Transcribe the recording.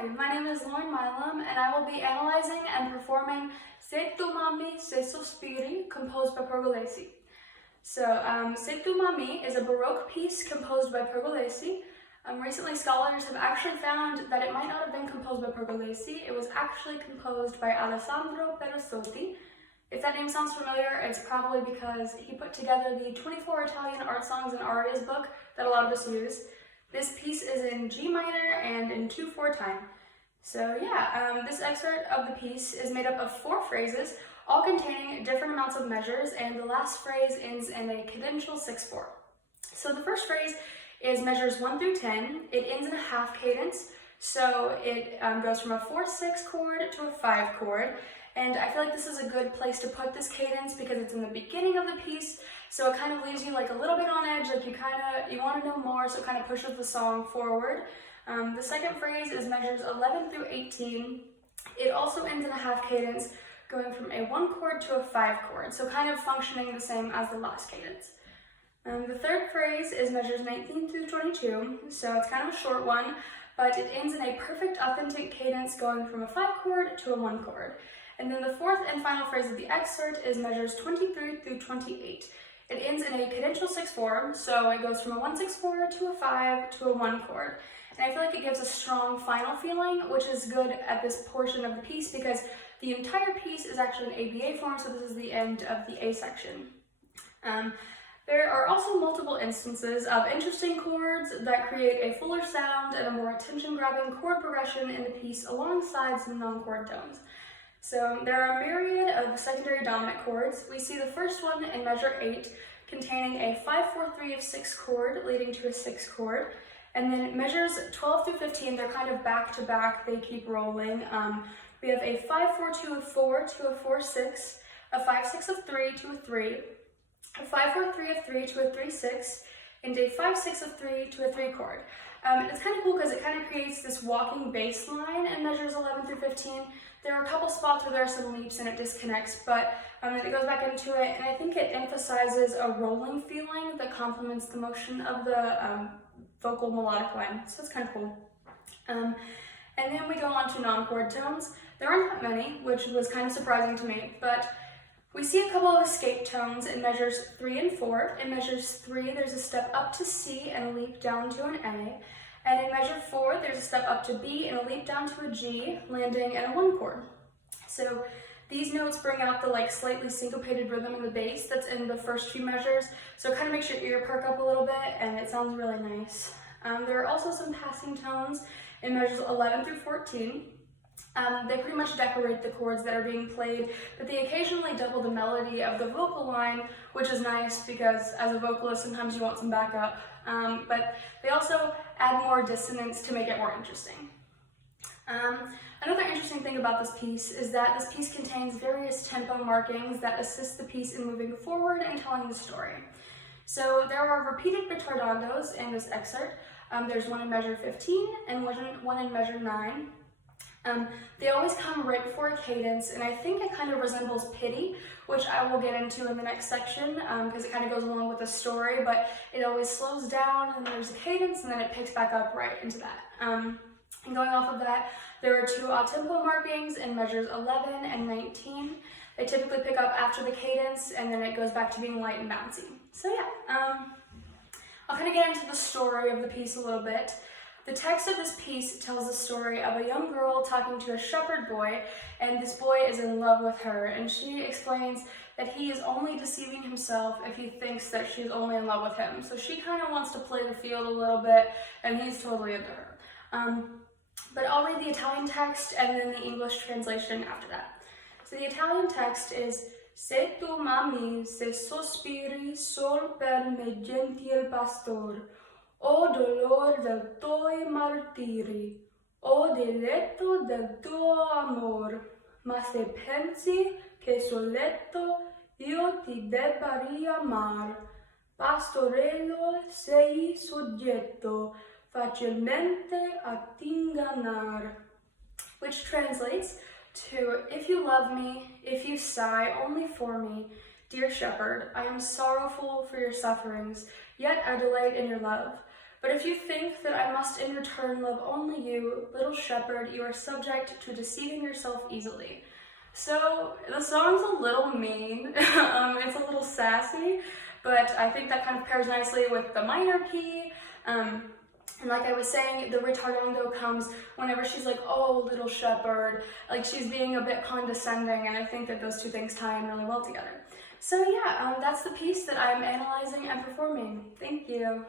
Hi, my name is Lauren Milam, and I will be analyzing and performing Se tu mami se sospiri, composed by Pergolesi. Se tu mami is a Baroque piece composed by Pergolesi. Recently, scholars have actually found that it might not have been composed by Pergolesi. It was actually composed by Alessandro Perosotti. If that name sounds familiar, it's probably because he put together the 24 Italian art songs and arias book that a lot of us use. This piece is in G minor and in 2/4 time. This excerpt of the piece is made up of 4 phrases, all containing different amounts of measures, and the last phrase ends in a cadential 6/4. So the first phrase is measures 1 through 10. It ends in a half cadence, so it goes from a 4/6 chord to a 5 chord. And I feel like this is a good place to put this cadence because it's in the beginning of the piece, so it kind of leaves you like a little bit on edge, like you want to know more, so it kind of pushes the song forward. The second phrase is measures 11 through 18. It also ends in a half cadence, going from a 1 chord to a 5 chord, so kind of functioning the same as the last cadence. The third phrase is measures 19 through 22, so it's kind of a short one, but it ends in a perfect authentic cadence going from a 5 chord to a 1 chord. And then the fourth and final phrase of the excerpt is measures 23 through 28. It ends in a cadential 6/4, so it goes from a 1/6 to a 5 to a 1 chord. And I feel like it gives a strong final feeling, which is good at this portion of the piece because the entire piece is actually in ABA form, so this is the end of the A section. There are also multiple instances of interesting chords that create a fuller sound and a more attention-grabbing chord progression in the piece alongside some non-chord tones. So there are a myriad of secondary dominant chords. We see the first one in measure 8, containing a 5/4-3 of 6 chord, leading to a 6 chord. And then measures 12 through 15, they're kind of back to back, they keep rolling. We have a 5/4-2 of 4 to a 4/6, a 5/6 of 3 to a 3, a 5/4-3 of 3 to a 3/6, and a 5/6 of 3 to a 3 chord. And it's kind of cool because it kind of creates this walking bass line in measures 11 through 15. There are a couple spots where there are some leaps and it disconnects, but then it goes back into it, and I think it emphasizes a rolling feeling that complements the motion of the vocal melodic line, so it's kind of cool. And then we go on to non-chord tones. There aren't that many, which was kind of surprising to me, but we see a couple of escape tones in measures 3 and 4. In measures 3, there's a step up to C and a leap down to an A. And in measure 4, there's a step up to B and a leap down to a G, landing in a 1 chord. So these notes bring out the slightly syncopated rhythm in the bass that's in the first few measures, so it kind of makes your ear perk up a little bit, and it sounds really nice. There are also some passing tones in measures 11 through 14. They pretty much decorate the chords that are being played, but they occasionally double the melody of the vocal line, which is nice because as a vocalist, sometimes you want some backup. But they also add more dissonance to make it more interesting. Another interesting thing about this piece is that this piece contains various tempo markings that assist the piece in moving forward and telling the story. So there are repeated ritardandos in this excerpt. There's one in measure 15 and one in measure 9. They always come right before a cadence, and I think it kind of resembles pity, which I will get into in the next section because it kind of goes along with the story, but it always slows down and there's a cadence and then it picks back up right into that. And going off of that, there are 2 tempo markings in measures 11 and 19. They typically pick up after the cadence and then it goes back to being light and bouncy. So I'll kind of get into the story of the piece a little bit. The text of this piece tells the story of a young girl talking to a shepherd boy, and this boy is in love with her, and she explains that he is only deceiving himself if he thinks that she's only in love with him. So she kind of wants to play the field a little bit, and he's totally into her. But I'll read the Italian text and then the English translation after that. So the Italian text is Se tu mami se sospiri sol per me gentil pastor, o dolor del tuoi martiri, o diletto del tuo amor, ma se pensi che soletto io ti debba riamar, pastorello sei soggetto facilmente a t'ingannar. Which translates to, if you love me, if you sigh only for me, dear shepherd, I am sorrowful for your sufferings, yet I delight in your love. But if you think that I must in return love only you, little shepherd, you are subject to deceiving yourself easily. So the song's a little mean, it's a little sassy, but I think that kind of pairs nicely with the minor key. And like I was saying, the retardando comes whenever she's like, oh, little shepherd, like she's being a bit condescending, and I think that those two things tie in really well together. So yeah, that's the piece that I'm analyzing and performing. Thank you.